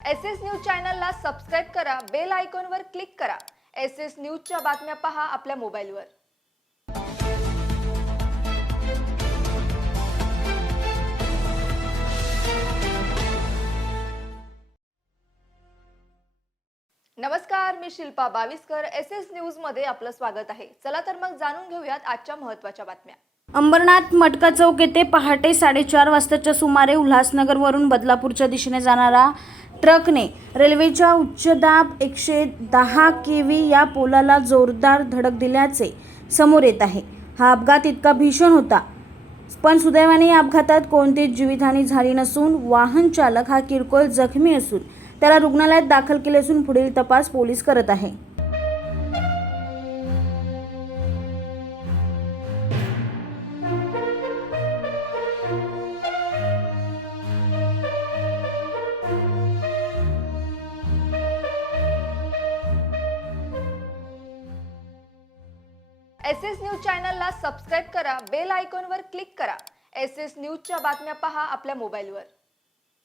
S S news चॅनलला subscribe करा bell आयकॉनवर क्लिक करा. एस एस न्यूजच्या बातम्या पहा आपल्या मोबाईलवर. नमस्कार मी शिल्पा बावीसकर. एस एस न्यूजमध्ये आपलं स्वागत आहे. चला तर मग जाणून घेऊयात आजच्या महत्त्वाच्या बातम्या. अंबरनाथ मटका चौक येथे पहाटे साडेचार वाजताच्या सुमारे उल्हासनगरवरून बदलापूरच्या दिशेने जाणारा ट्रकने रेल्वेच्या उच्चदाब एकशे दहा के व्ही या पोलाला जोरदार धडक दिल्याचे समोर येत आहे. हा अपघात इतका भीषण होता. पण सुदैवाने या अपघातात कोणतीच जीवितहानी झाली नसून वाहन चालक हा किरकोळ जखमी असून त्याला रुग्णालयात दाखल केले असून पुढील तपास पोलीस करत आहे. एस एस न्यूज चॅनलला सबस्क्राईब करा बेल आयकॉनवर क्लिक करा. एस एस न्यूजच्या बातम्या पहा आपल्या मोबाईलवर.